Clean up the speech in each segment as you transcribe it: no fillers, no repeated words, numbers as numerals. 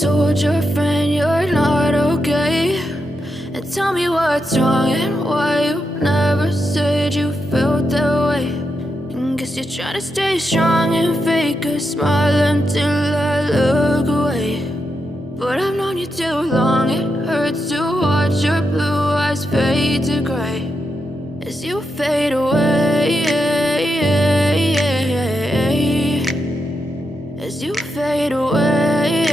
told your friend you're not okay? And tell me what's wrong and why you never said you felt that way. And guess you're trying to stay strong and fake a smile until I look away. But I've known you too long, it hurts to watch your blue eyes fade to gray as you fade away, as you fade away.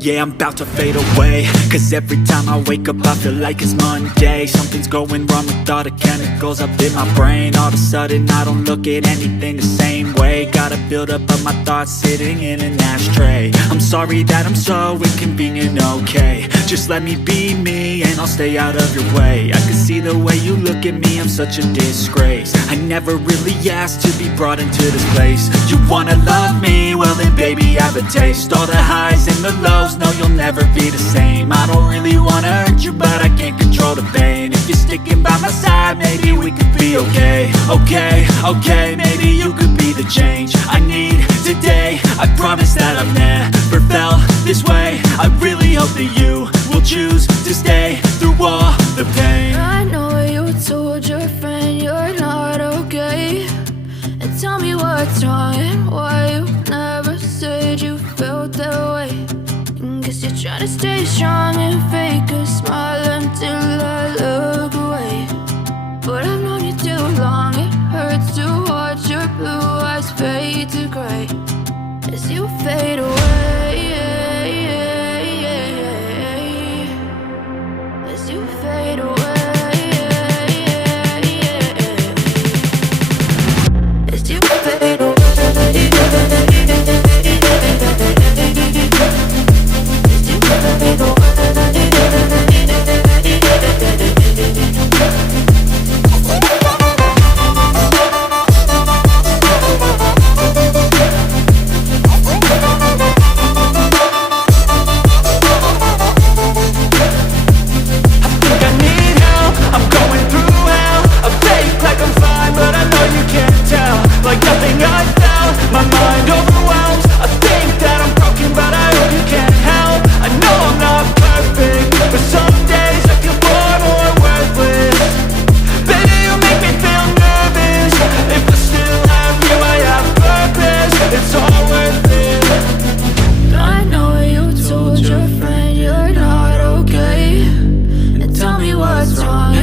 Yeah, I'm about to fade away, cause every time I wake up I feel like it's Monday. Something's going wrong with all the chemicals up in my brain. All of a sudden I don't look at anything the same way. Gotta build up of my thoughts sitting in an ashtray. I'm sorry that I'm so inconvenient, okay? Just let me be me and I'll stay out of your way. I can see the way you look at me, I'm such a disgrace. I never really asked to be brought into this place. You wanna love me? Well then baby I have a taste. All the highs and the lows, no you'll never be the same. I don't really wanna hurt you but I can't control the pain. If you're sticking by my side maybe we could be okay. Okay, maybe you could be the change I need today. I promise that I've never felt this way. I really hope that you will choose to stay through all the pain. I know you told your friend you're not okay. And tell me what's wrong and why you never said you felt that way. And guess you're trying to stay strong and fake a smile until I look away. But I've known you too long, it hurts to watch your blue eyes fade to gray as you fade away, as you fade away, as you fade away. What's wrong